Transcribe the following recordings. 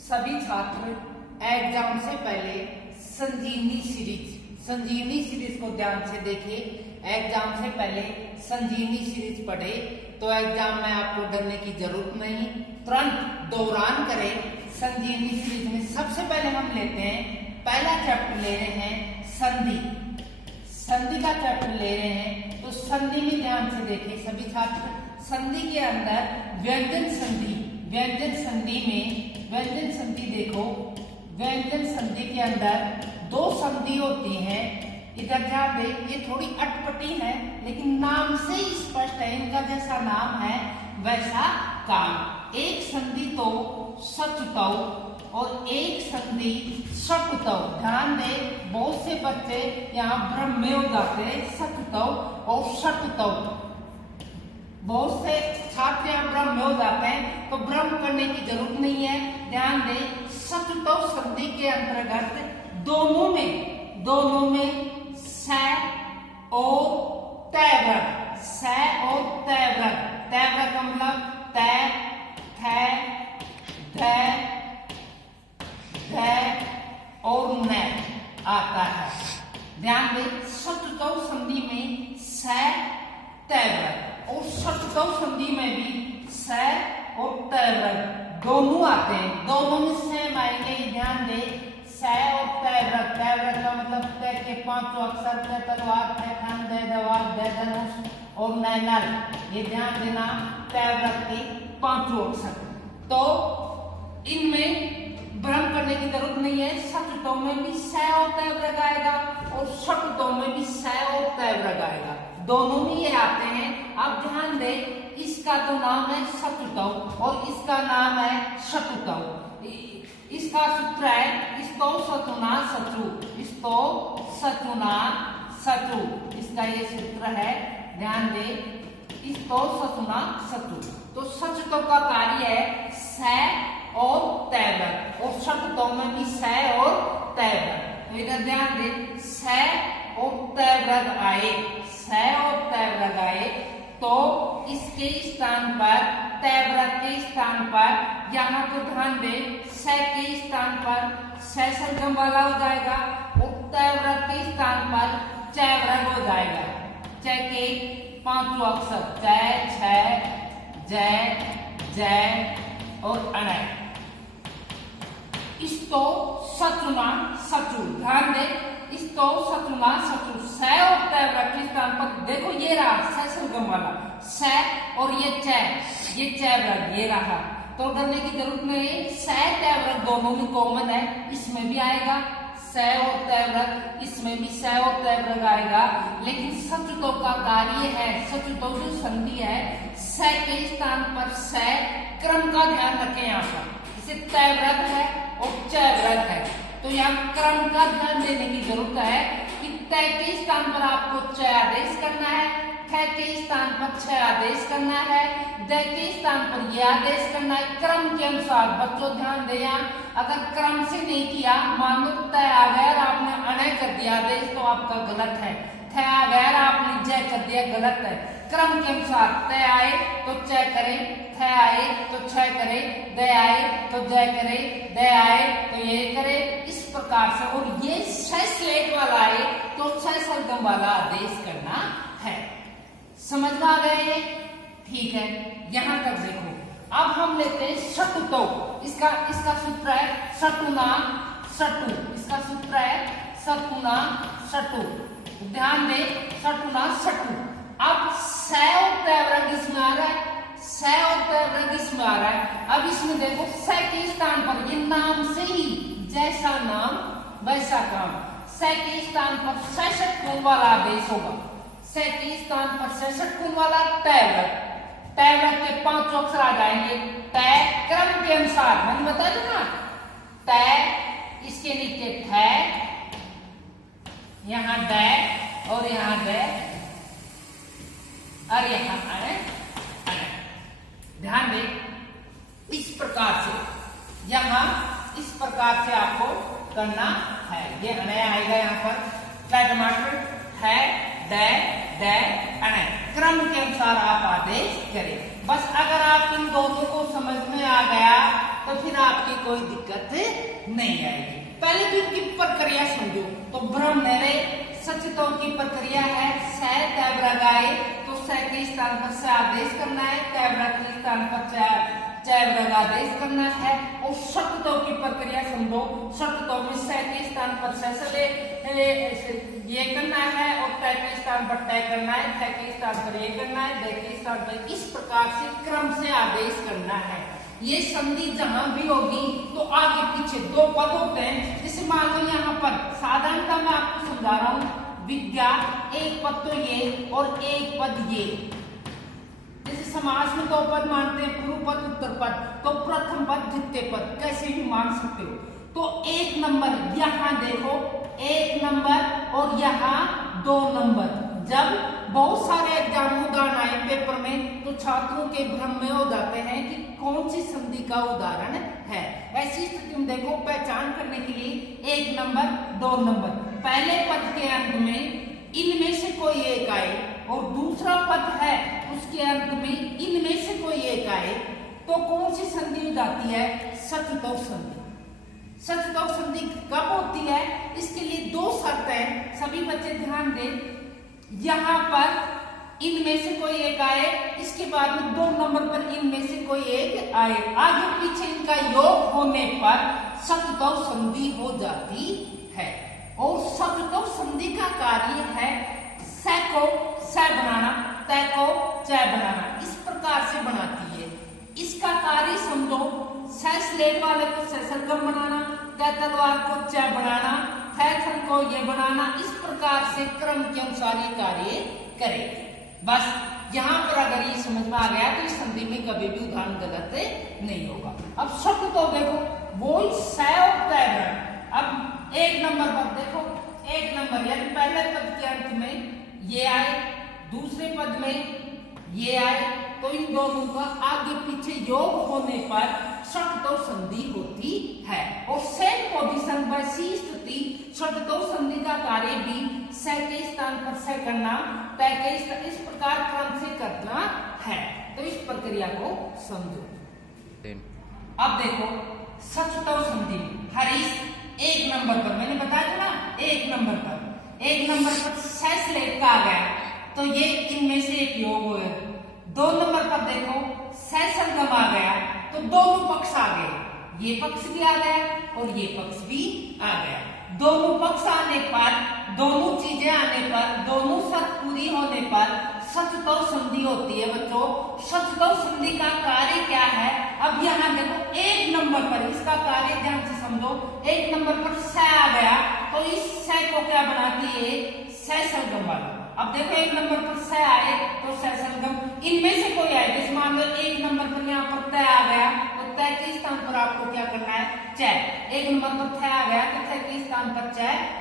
सभी छात्र एग्जाम से पहले संजीवनी सीरीज को ध्यान से देखिए। एग्जाम से पहले संजीवनी सीरीज पढ़े तो एग्जाम में आपको डरने की जरूरत नहीं, तुरंत दौरान करें। संजीवनी सीरीज में सबसे पहले हम लेते हैं, पहला चैप्टर ले रहे हैं संधि का चैप्टर ले रहे हैं। तो संधि में ध्यान से देखिए सभी छात्र। संधि के अंदर व्यंजन संधि देखो, व्यंजन संधि के अंदर दो संधि होती हैं। इधर ध्यान दे, ये थोड़ी अटपटी है लेकिन नाम से ही स्पष्ट है, इनका जैसा नाम है वैसा काम। एक संधि तो सचुतौ और एक संधि सटुतौ। ध्यान दे, बहुत से बच्चे यहाँ भ्रम में हो जाते हैं, सचुतौ और सटुतौ। बहुत से छात्र यहाँ भ्रम में हो जाते हैं, तो भ्रम करने की जरूरत नहीं है। ध्यान दे, सचुतौ संधि के अंतर्गत दोनों में स और तैव्रत, तैव्रत का मतलब तै, थ, ध और न आता है। ध्यान दे, सचुतौ संधि में स तैव्रत और सचुतौ संधि में भी स और तैव्रत दोनों आते हैं, दोनों में सेम आएंगे। ध्यान दे, स और तैव्रत का मतलब तै के पांचों अक्षर तै तलवार, तै खान, दै दवार, दै धनुष और नै नल। ये ध्यान देना, तैव्रत के पांचों अक्षर। तो इनमें भ्रम करने की जरूरत नहीं है। सचुतौ में भी स और तैव्रत आएगा और सटुतौ में भी स और तैव्रत आएगा, दोनों में ये आते हैं। अब ध्यान दे, इसका तो नाम है सचुतौ और इसका नाम है सटुतौ। इसका सूत्र है स्तो सचुना सचु, स्तो सचुना सचु, इसका ये सूत्र है। ध्यान दे, स्तो सचुना सचु। तो सचुतौ का कार्य है स और तैव्रत और सटुतौ में भी स और तैव्रत। तो इधर ध्यान दे, स और तैव्रत आए, तो इसके स्थान पर, तैव्रत के स्थान पर, यहाँ तो ध्यान दे स के स्थान पर स सरगम वाला हो जाएगा और तैव्रत के स्थान पर चैव्रत हो जाएगा। च के पांचों अक्षर च, छ, जय और अणय। स्तो सचुना सचु, ध्यान दे, स्तो सचुना सचु, स और तैव्रत के स्थान पर देखो ये रहा स सरगम वाला स और ये चैव्रत ये रहा। तो करने की जरूरत नहीं है, स तैव्रत दोनों में कॉमन है, इसमें भी आएगा स और तैव्रत, इसमें भी स और तैव्रत आएगा। लेकिन सचुतौ का कार्य है, सचुतौ जो संधि है स के स्थान पर स, क्रम का ध्यान रखें। यहाँ पर इसे तैव्रत है और चैव्रत है, तो यहाँ क्रम का ध्यान देने की जरूरत है कि तै के स्थान पर आपको च आदेश करना है, थ के स्थान पर छ आदेश करना है, द के स्थान पर यह आदेश करना है, क्रम के अनुसार। बच्चों ध्यान दें, अगर क्रम से नहीं किया, मान लो तय आ गया और आपने अणय कर दिया आदेश, तो आपका गलत है। थ आ गया और आपने जय कर दिया, गलत है। क्रम के अनुसार तय आए तो च करे, थ आए तो छ करे, द आए तो जय करे, द आए तो ये करे, इस प्रकार से। और ये छ स्लेट वाला आए तो छ सरगम वाला आदेश करना है। समझ में आ गया ये? ठीक है, यहां तक देखो। अब हम लेते हैं सटुतौ। इसका सूत्र है सटुना सटु, इसका सूत्र है सटुना सटु। ध्यान दे, सटुना सटु। अब स और तैव्रत इसमें आ रहा है, स और तैव्रत इसमें आ रहा है। अब इसमें देखो स के स्थान पर, ये नाम से ही जैसा नाम वैसा काम, स के स्थान पर स षटकोण वाला आदेश होगा। स के स्थान पर स षटकोण वाला तैव्रत, तैव्रत के पांचों अक्षर आ जाएंगे। तै क्रम के अनुसार, मैंने बताया था ना, तै, इसके नीचे थ, यहाँ द और यहाँ द और यहाँ अणय। ध्यान दे, इस प्रकार से, यहाँ इस प्रकार से आपको करना है। ये अणय आएगा यहाँ पर, टमाटर है, द अणय, क्रम के अनुसार आप आदेश करें। बस अगर आप इन दोनों को समझ में आ गया तो तो फिर आपकी कोई दिक्कत नहीं आएगी। पहले भी इनकी प्रक्रिया समझो। तो ब्रह्म मेरे सचतों की प्रक्रिया है स तैबरा गाए, तो स के स्थान पर से आदेश करना है, तैबरा के स्थान पर चैबरा का आदेश करना है। और शब्दों की प्रक्रिया समझो। शब्दों में स के स्थान पर से ये करना है और तय के स्थान पर तय करना है, तय के स्थान पर ये करना है, तय के स्थान पर इस प्रकार से क्रम से आदेश करना है। ये संधि जहां भी होगी तो आगे पीछे दो पद होते हैं। जैसे मान लो यहाँ पर साधारणतः मैं आपको समझा रहा हूँ विज्ञा, एक पद तो ये और एक पद ये। जैसे समास में दो पद मानते हैं, पूर्व पद उत्तर पद, तो प्रथम पद द्वितीय पद कैसे भी मान सकते हो। तो एक नंबर यहाँ देखो, एक नंबर और यहाँ 2 नंबर। जब बहुत सारे एग्जाम उदाहरण आए पेपर में तो छात्रों के भ्रम में हो जाते हैं कि कौन सी संधि का उदाहरण है। ऐसी स्थिति में देखो पहचान करने के लिए 1 नंबर 2 नंबर, पहले पद के अंत में इनमें से कोई एक आए और दूसरा पद है उसके अंत में इनमें से कोई एक आए, तो कौन सी संधि हो जाती है? सचतोष संधि। सचतोष संधि कब होती है? इसके लिए 2 शर्त है, सभी बच्चे ध्यान दें। यहाँ पर इनमें से कोई एक आए, इसके बाद में 2 नंबर पर इनमें से कोई एक आए, आगे पीछे इनका योग होने पर सचतोष संधि हो जाती है। और सचतोष संधि का कार्य है स को स बनाना, तय को चय बनाना, इस प्रकार से बनाती है। इसका कार्य समझो, स स्लेट वाले को स सरगम बनाना, तय तलवार को चय बनाना, थन को ये बनाना, इस प्रकार से क्रम के अनुसार ये कार्य करेगी। बस यहाँ पर अगर ये समझ में आ गया तो इस संधि में कभी भी उदाहरण गलत नहीं होगा। अब शब्द तो देखो वो स और तय। अब 1 नंबर पर देखो, 1 नंबर यानी पहले पद के अंत में ये आए, दूसरे पद में ये आए, तो इन दोनों का आगे पीछे योग होने पर सचतोष संधि होती है। और सेम पोजीशन पर सी स्थिति सचतोष संधि का कार्य भी स के स्थान पर से करना, तय के इस प्रकार क्रम से करना है। तो इस प्रक्रिया को समझो। अब देखो सचतोष संधि हरीश 1 नंबर पर मैंने बताया था ना, 1 नंबर पर स स्लेट का आ गया तो ये इनमें से एक योग हुआ। 2 नंबर पर देखो स सरगम आ गया तो दोनों पक्ष आ गए, ये पक्ष भी आ गया और ये पक्ष भी आ गया। दोनों पक्ष आने पर, दोनों चीजें आने पर, दोनों शर्त पूरी होने पर सचतोष संधि होती है। बच्चों सचतोष संधि का कार्य क्या है? अब यहाँ देखो 1 नंबर पर इसका कार्य ध्यान से समझो। 1 नंबर पर स आ गया तो इस स को क्या बनाती है? स सरगम वाला। अब देखो 1 नंबर पर स आए तो स सरगम, इनमें से कोई आए, जैसे मान लो 1 नंबर पर यहाँ पर तय आ गया तो तय के स्थान पर आपको क्या करना है? चय। 1 नंबर पर थ आ गया तो थ के स्थान पर चय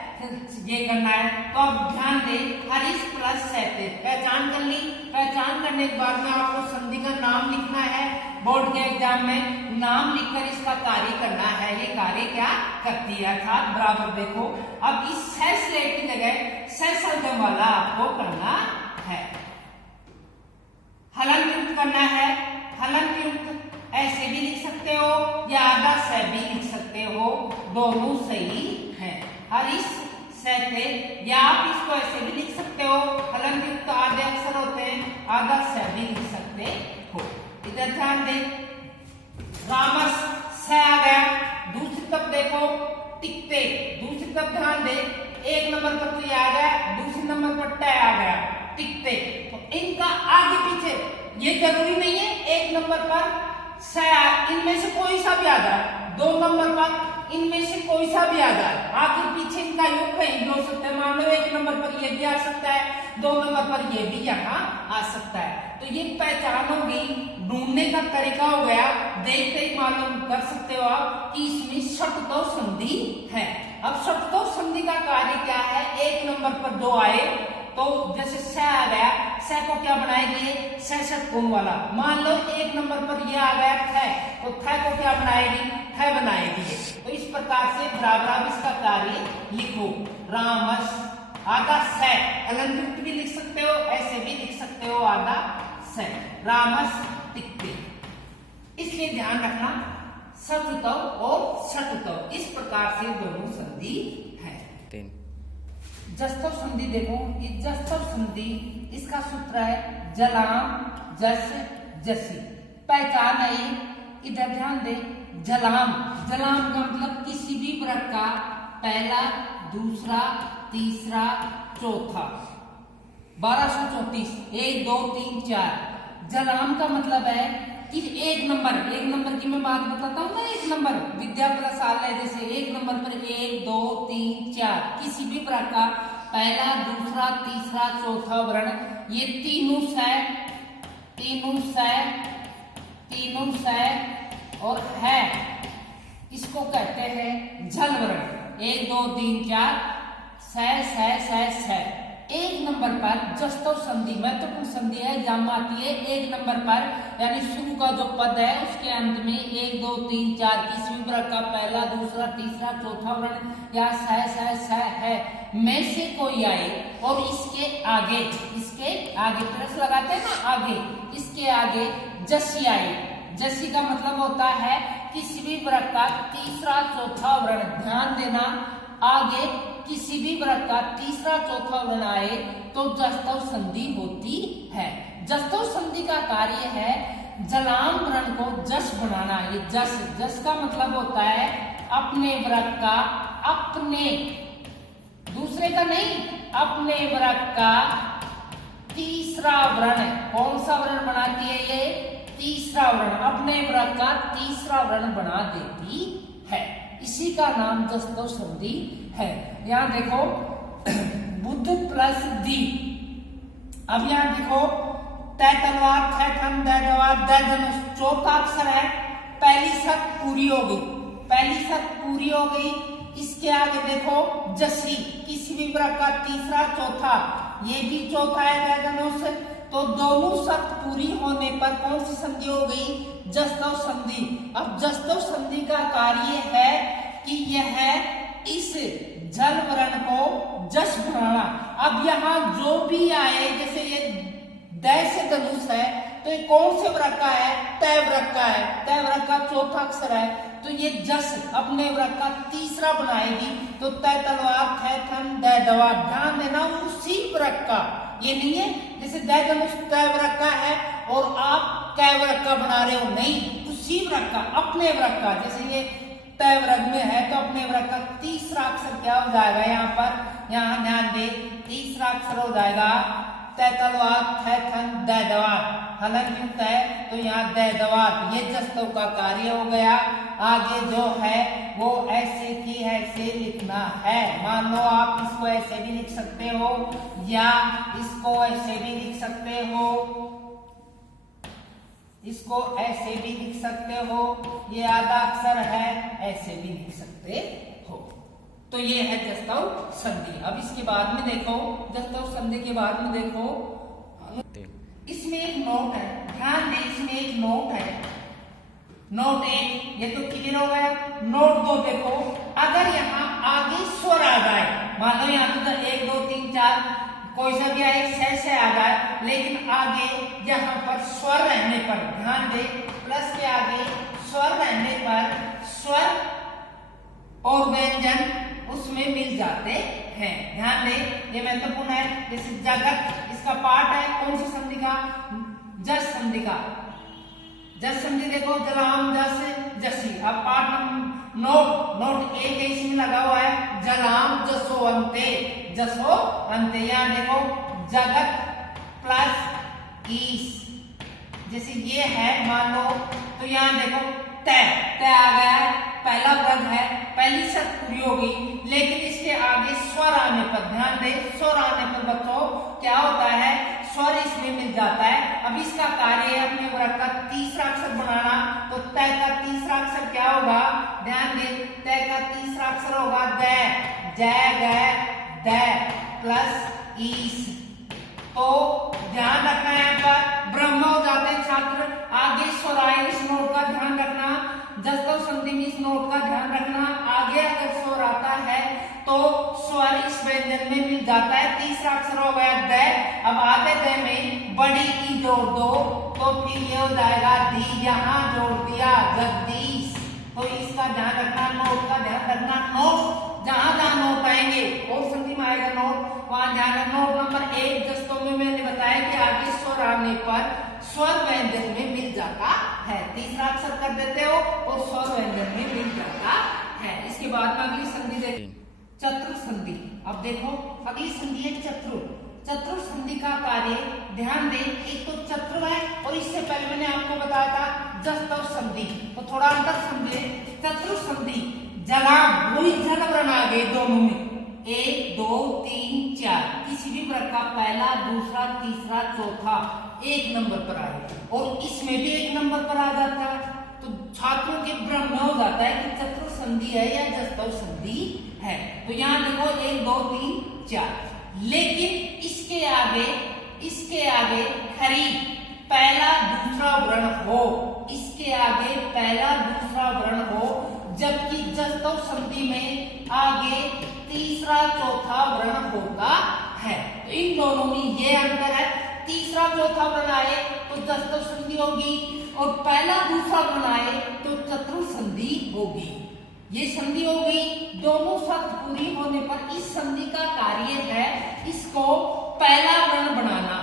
ये करना है। तो अब ध्यान दे हरीश प्लस सहते पहचान कर ली। पहचान करने के बाद में आपको संधि का नाम लिखना है। बोर्ड के एग्जाम में नाम लिखकर इसका कार्य करना है। ये कार्य क्या करती है? अर्थात बराबर देखो, अब इस स स्लेट की जगह स सरगम वाला आपको करना है। हलन युक्त करना है। हलन युक्त ऐसे भी लिख सकते हो या आधा स भी लिख सकते हो, दोनों सही है। हरीश सहते, या आप इसको ऐसे भी लिख सकते हो, हलन युक्त आधे अक्षर होते हैं, आधा स भी लिख सकते हो। इधर ध्यान दे, रामस स आ गया, दूसरी तरफ देखो टिकते, दूसरी तरफ ध्यान दे 1 नंबर पर तो ये आ गया, दूसरे नंबर पर ट आ गया, टिकते। तो इनका आगे पीछे ये जरूरी नहीं है 1 नंबर पर स, इनमें से कोई सा भी आ जाए, 2 नंबर पर इनमें से कोई सा भी आ जाए, आगे पीछे इनका योग कहीं भी हो सकता है। मान लो 1 नंबर पर ये भी आ सकता है, 2 नंबर पर ये भी यहाँ आ सकता है। तो ये पहचान होगी, ढूंढने का तरीका हो गया, देखते ही मालूम कर सकते हो आप कि इसमें सचतोष संधि है। अब सचतोष संधि का कार्य क्या है? 1 नंबर पर 2 आए तो जैसे स आ गया, स को क्या बनाएगी? स षटकोण वाला। मान लो 1 नंबर पर ये आ गया थ, तो थ को क्या बनाएगी? थ बनाएगी। तो इस प्रकार से बराबर आप इसका कार्य लिखो। रामस आधा स, हलन युक्त भी लिख सकते हो, ऐसे भी लिख सकते हो, आधा स, रामस टिकते। इसलिए ध्यान रखना सतुतव और सतुतव, इस प्रकार से दोनों संधि है। जस्तव संधि देखो, ये जस्तव संधि इसका सूत्र है जलाम जस जसी। पहचान है, इधर ध्यान दे, जलाम, जलाम का मतलब किसी भी वर्ग का पहला, दूसरा, तीसरा, चौथा, 1234, 1 2 3 4। जलाम का मतलब है कि एक नंबर की मैं बात बताता हूँ ना, एक नंबर विद्या प्रसाद जैसे एक नंबर पर 1 2 3 4 किसी भी वर्ग का पहला, दूसरा, तीसरा, चौथा वर्ण, ये तीनों से और है, इसको कहते हैं झल वर्ण। 1 2 3 4 से। एक नंबर पर जस्तव संधि महत्वपूर्ण संधि है, एग्जाम में आती है। एक नंबर पर यानी शुरू का जो पद है उसके अंत में 1 2 3 4 किसी भी वर्ग का पहला, दूसरा, तीसरा, चौथा वर्ण या से है में से कोई आए और इसके आगे प्रेस लगाते हैं ना, आगे इसके आगे जसी आए। जसी का मतलब होता है किसी भी वर्ग का तीसरा, चौथा वर्ण, ध्यान देना, आगे किसी भी वर्ग का तीसरा, चौथा वर्ण आए तो जस्तव संधि होती है। जस्तव संधि का कार्य है जलाम वर्ण को जस बनाना। ये जस का मतलब होता है अपने वर्ग का, अपने, दूसरे का नहीं, अपने वर्ग का तीसरा वर्ण। कौन सा वर्ण बनाती है ये? तीसरा वर्ण, अपने वर्ग का तीसरा वर्ण बना देती है, इसी का नाम जस्तव संधि है। यहाँ देखो बुद्ध प्लस दी। अब यहाँ देखो तय तलवार, थ थन, द दवार, द धनुष, चौथा अक्षर है, पहली शर्त पूरी हो गई। इसके आगे देखो जसी, किसी भी वर्ग का तीसरा, चौथा, ये भी चौथा है द धनुष, तो दोनों शर्त पूरी होने पर कौन सी संधि हो गई? जस्तव संधि। अब जस्तव संधि का कार्य है कि यह इस जल वर्ण को जस बनाना। अब यहाँ जो भी आए, जैसे ये द से धनुष है तो ये कौन से वर्ग का है? तय वर्ग का है, तय वर्ग का चौथा अक्षर है, तो ये जस अपने वर्ग का तीसरा बनाएगी, तो तय तलवार, थ थन, द दवा। ध्यान देना उसी वर्ग का, ये नहीं है जैसे द धनुष तय वर्ग का है और आप कै वर्ग का बना रहे हो, नहीं, उसी वर्ग का, अपने वर्ग का। जैसे ये तय वर्ग में है तो अपने वर्ग का तीसरा अक्षर क्या हो जाएगा? यहाँ पर, यहाँ ध्यान दे, तीसरा अक्षर हो जाएगा तय तलवार, थ थन, द दवार, हलन युक्त है तो यहाँ द दवार, ये जस्तव का कार्य हो गया। आगे जो है वो ऐसे की ऐसे लिखना है। मान लो आप इसको ऐसे भी लिख सकते हो या इसको ऐसे भी लिख सकते हो, इसको ऐसे भी लिख सकते हो, ये आधा अक्षर है, ऐसे भी लिख सकते हो। तो ये है जस्तव संधि। अब इसके बाद में देखो, जस्तव संधि के बाद में देखो, इसमें एक नोट है, ध्यान दे, इसमें एक नोट है। नोट 1 ये तो क्लियर हो गया। नोट 2 देखो, अगर यहाँ आगे स्वर आ जाए, मान लो यहाँ तो 1 2 3 4 कोई सा भी आए, से आ जाए, लेकिन आगे यहाँ पर स्वर रहने पर, ध्यान दे, प्लस के आगे स्वर रहने पर स्वर और व्यंजन उसमें मिल जाते हैं। ध्यान दे, ये महत्वपूर्ण है। जैसे जगत, इसका पार्ट है कौन सी संधि का? जस संधि का। जस संधि देखो, जलाम जस जसी। अब पार्ट नोट 1 इसमें लगा हुआ है, जलाम जसो अंते, जसो अंते। यहाँ देखो जगत प्लस ईस, जैसे ये है मान लो, तो यहाँ देखो तय आ गया है, पहला वर्ग है, पहली शर्त पूरी होगी, लेकिन इसके आगे स्वर आने पर, ध्यान दे, स्वर आने पर बच्चों क्या होता है? स्वर इसमें मिल जाता है। अब इसका कार्य है अपने वर्ग का तीसरा अक्षर बनाना, तो तय का तीसरा अक्षर क्या होगा? ध्यान दे, तय का तीसरा अक्षर होगा द, ज द प्लस ईस। तो ध्यान रखना है, यहाँ पर ब्रह्म हो जाते हैं छात्र। आगे स्वर आए, इस नोट का ध्यान रखना, जस्तव संधि में इस नोट का ध्यान रखना। आगे अगर स्वर आता है तो स्वर इस व्यंजन में मिल जाता है, तीसरा अक्षर हो गया द। अब आगे द में बड़ी ई जोड़ दो तो फिर ये हो जाएगा दी, यहाँ जोड़ दिया जगदीश, तो इसका ध्यान रखना, नोट का ध्यान रखना। नोट जहां जहां नोट आएंगे और संधि में आएगा नोट, वहां ध्यान रखना। नोट नंबर 1 जस्तों में मैंने बताया कि आगे स्वर आने पर स्वर व्यंजन में मिल जाता है, तीसरा अक्षर कर देते हो और स्वर व्यंजन में मिल जाता है। इसके बाद में अगली संधि देखो, चतुर संधि। अब देखो अगली संधि है चतुर। चतुर संधि का कार्य ध्यान दें, एक तो चतुर है और इससे पहले मैंने आपको बताया था जस्तव संधि, तो थोड़ा अंतर समझे। चतुर संधि जगह वही जगह बना गए दोनों में, 1 2 3 4 किसी भी वर्ग का पहला दूसरा तीसरा चौथा एक नंबर पर आए और इसमें भी एक नंबर पर आ जाता है, तो छात्रों के भ्रम हो जाता है कि चतुर संधि है या जस्तव संधि है। तो यहाँ देखो 1 2 3 4, लेकिन इसके आगे खरी पहला दूसरा वर्ण हो, इसके आगे पहला दूसरा वर्ण हो, जबकि जस्तव संधि में आगे तीसरा चौथा वर्ण होता है। तो इन दोनों में ये अंतर है, तीसरा चौथा वर्ण आए तो जस्तव संधि होगी और पहला दूसरा वर्ण आए तो चतुर संधि होगी। ये संधि होगी। दोनों शर्त पूरी होने पर इस संधि का कार्य है इसको पहला वर्ण बनाना।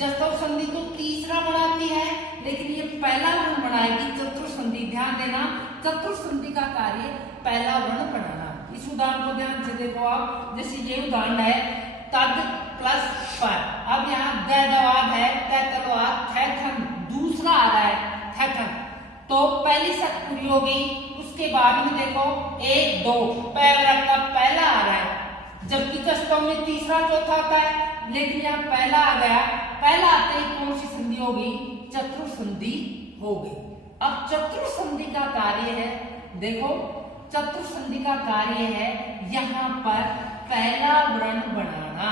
जस्तव संधि तो तीसरा बनाती है, लेकिन ये पहला वर्ण बनाएगी चतुर संधि। ध्यान देना, चतुर संधि का कार्य पहला वर्ण बनाना। इस उदाहरण को ध्यान से देखो आप, जैसे ये उदाहरण है तद प्लस पर। अब यहाँ दैदवाद है, तैतलवाद, थैथन, दूसरा आ रहा है थैथन, तो पहली शर्त पूरी होगी। उसके बाद में देखो 1 2 पैवरक का पहला आ रहा है, जबकि जस्तव में तीसरा चौथा आता है, लेकिन यहाँ पहला आ गया। पहला आते ही कौन सी संधि होगी? चतुर संधि होगी। अब चतुर संधि का कार्य है, देखो चतुर संधि का कार्य है यहाँ पर पहला वर्ण बनाना।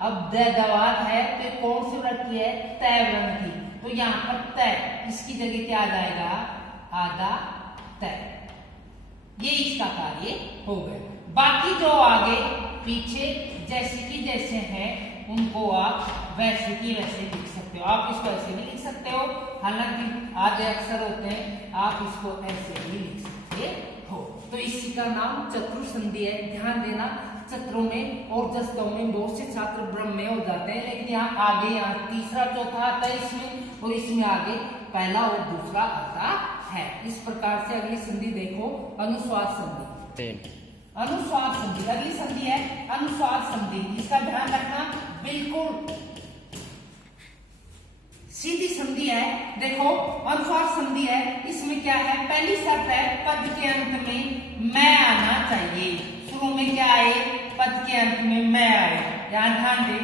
अब दैदवाद है तो कौन सी वर्ण की है? तय वर्ण की, तो यहाँ पर तय, इसकी जगह क्या आ जाएगा? आधा तय। ये इसका कार्य हो गया। बाकी जो आगे पीछे जैसे की जैसे हैं उनको आप वैसे की वैसे लिख सकते हो। आप इसको ऐसे भी लिख सकते हो, हालांकि आधे अक्षर होते हैं, आप इसको ऐसे भी लिख सकते हो। तो इसी का नाम चतुर संधि है। ध्यान देना, चतुरों में और जस्तों में बहुत से छात्र भ्रम में हो जाते हैं, लेकिन यहाँ आगे यहाँ तीसरा चौथा आता है इसमें, और इसमें आगे पहला और दूसरा आता है। इस प्रकार से अगली संधि देखो, अनुस्वार संधि। अनुस्वार संधि अगली संधि है अनुस्वार संधि। इसका ध्यान रखना, बिल्कुल सीधी संधि है। देखो अनुस्वार संधि है, इसमें क्या है? पहली शर्त है पद के अंत में मैं आना चाहिए। शुरू में क्या आए? पद के अंत में मैं आए। यहाँ ध्यान दे,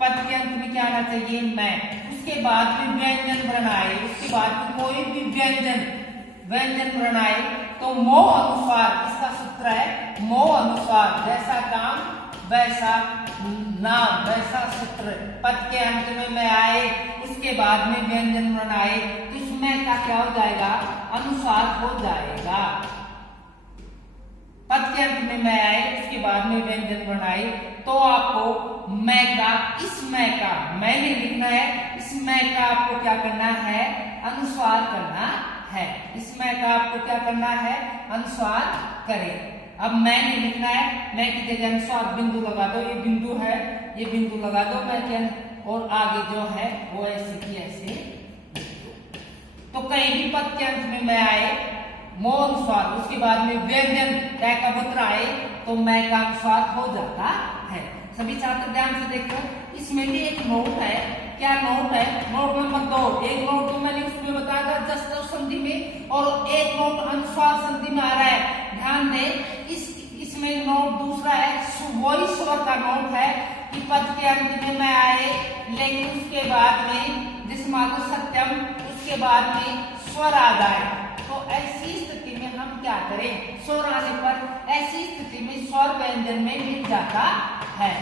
पद के अंत में क्या आना चाहिए? मैं। उसके बाद में व्यंजन वर्ण आए, उसके बाद में कोई भी व्यंजन वर्ण आए तो मो अनुस्वार, इसका सूत्र है मो अनुस्वार, जैसा काम वैसा नाम, वैसा सूत्र। पद के अंत में मैं आए, उसके बाद में व्यंजन वर्ण आए तो इसमें का क्या हो जाएगा? अनुस्वार हो जाएगा। पद के अंत में मैं आए, उसके बाद में व्यंजन वर्ण आए तो आपको मैं का, इस मैं का मैंने लिखना है, इस मैं का आपको क्या करना है? अनुस्वार करना है। इसमें का आपको क्या करना है? अनुस्वार करें। अब मैंने लिखना है, मैं की जगह अनुस्वार बिंदु लगा दो, ये बिंदु है, ये बिंदु लगा दो मैं क्या, और आगे जो है वो ऐसे की ऐसे। तो कहीं भी पद के अंत में मैं आए मो अनुस्वार, उसके बाद में व्यंजन तय का पुत्र आए तो मैं का अनुस्वार हो जाता है। सभी छात्र ध्यान से देखो, इसमें भी एक नोट है। क्या नोट है? Note number 2। एक नोट तो मैंने उसमें बताया था जस्तव संधि में, और एक नोट अनुस्वार संधि में आ रहा है। ध्यान दे, इसमें नोट दूसरा है, वही स्वर का नोट है कि पद के अंत में मैं आए, लेकिन उसके बाद में जिस्मागु सत्यम, उसके बाद में स्वर आ जाए। तो ऐसी स्थिति में हम क्या करें? स्वर आने पर ऐसी स्थिति में स्वर व्यंजन में मिल जाता है।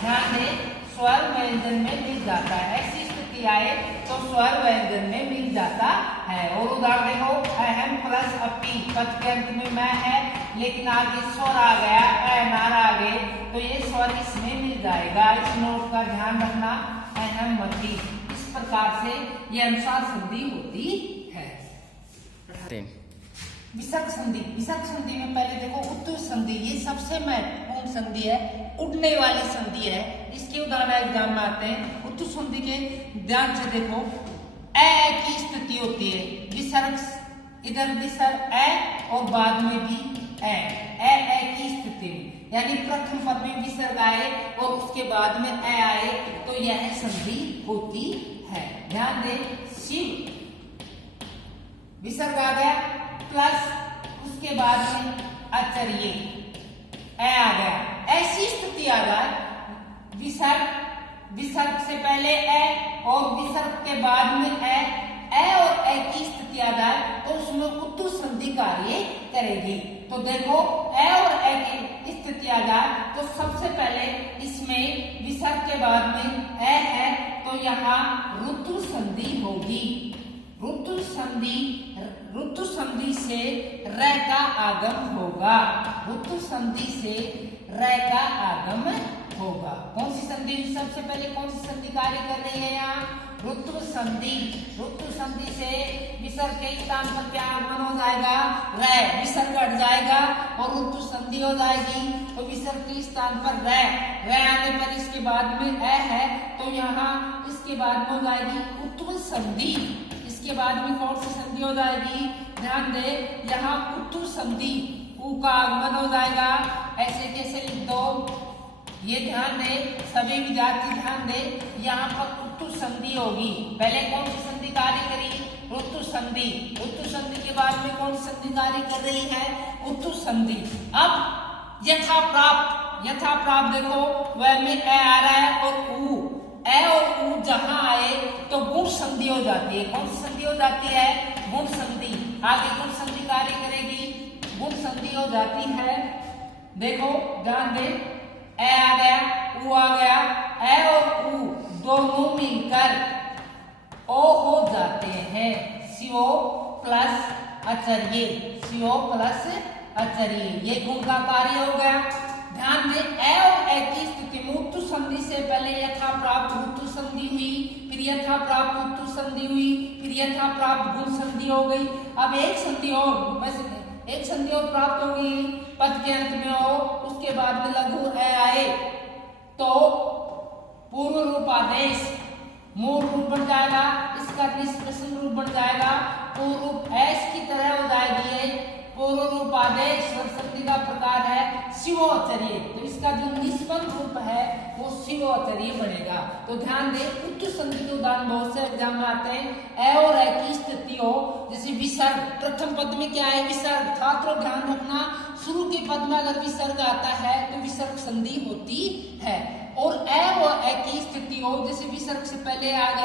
ध्यान दे, स्वर व्यंजन में मिल जाता है। ऐसी स्थिति आए तो स्वर व्यंजन में मिल जाता है। और उदाहरण देखो, अहम प्लस अपी, पद के अंत में मैं है लेकिन आगे स्वर आ गया, नार आ गए तो ये स्वर इसमें मिल जाएगा। इस नोट का ध्यान रखना, अहम अपी। इस प्रकार से ये अनुस्वार संधि होती है। विसर्ग संधि में पहले देखो उत्तुर संधि, ये सबसे महत्वपूर्ण संधि है, उड़ने वाली संधि है। इसके उदाहरण एग्जाम में आते हैं। उत्तुर संधि के ध्यान से देखो, ए की स्थिति होती है, विसर्ग इधर विसर्ग ए और बाद में भी ए की स्थिति में, यानी प्रथम पद में विसर्ग आए और उसके बाद में ए आए तो यह संधि होती है। ध्यान दे, शिव विसर्ग आ गया प्लस उसके बाद में आचार्य ए आ गया, ऐसी स्थिति आ जाए विसर्ग से पहले ए और विसर्ग के बाद में ए और ए की स्थिति आ जाए तो उसमें उत्तुर संधि कार्य करेगी। तो देखो ए और ए की स्थिति आ जाए तो सबसे पहले इसमें विसर्ग के बाद में ए है तो यहाँ ऋतु संधि होगी। ऋतु संधि से र का आगम होगा। ऋतु संधि से र का आगम होगा। कौन सी संधि सबसे पहले कौन सी संधि कार्य कर रही है यहाँ? ऋतु संधि से विसर्ग के स्थान पर क्या आगमन हो जाएगा? र, विसर्ग हट जाएगा और ऋतु संधि हो जाएगी। तो विसर्ग के स्थान पर र आने पर इसके बाद में ए है तो यहाँ इसके बाद में हो जाएगी उत्तुर संधि। इसके बाद में कौन सी संधि हो जाएगी? ध्यान दे, यहाँ उत्तुर संधि उ का आगमन हो जाएगा। ऐसे कैसे लिख दो, ये ध्यान दे, सभी विद्यार्थी ध्यान दे, यहाँ पर उत्तुर संधि होगी। पहले कौन सी संधि कार्य करी? ऋतु संधि के बाद में कौन सी संधि कार्य कर रही है? उत्तुर संधि। अब यथा प्राप्त देखो, वह में ए आ रहा है और उ, ए और उ जहां आए तो गुण संधि हो जाती है। कौन सी संधि हो जाती है? गुण संधि। आगे गुण संधि कार्य करेगी, गुण संधि हो जाती है। देखो ध्यान दे, ए आ गया, उ आ गया, ए और उ दोनों मिलकर ओ हो जाते हैं। सीओ प्लस आचार्य, ये गुण का कार्य हो गया। ध्यान दे, ए और ए की स्थिति में उत्तुर संधि से पहले यथा प्राप्त ऋतु संधि हुई, फिर यथा प्राप्त उत्तुर संधि हुई, फिर यथा प्राप्त गुण संधि हो गई। अब एक संधि और प्राप्त हो गई, पद के अंत में हो, उसके बाद में लघु ए आए तो पूर्व रूप आदेश मूल रूप बन जाएगा, इसका निष्प्रश्न रूप बन जाएगा। पूर्व रूप एस की तरह हो जाएगी। पूर्व रूप आदेश संधि का प्रकार है शिवोच्चर्य, तो इसका जो निष्पन्न रूप है वो शिवोच्चर्य बनेगा। तो ध्यान दे, उत्तुर संधि के उदाहरण बहुत से एग्जाम में आते हैं। ए और ए की स्थिति हो, जैसे विसर्ग, प्रथम पद में क्या है? विसर्ग। छात्रों ध्यान रखना, शुरू के पद में अगर विसर्ग आता है तो विसर्ग संधि होती है। और ए और ए की स्थिति हो, जैसे विसर्ग से पहले आ गया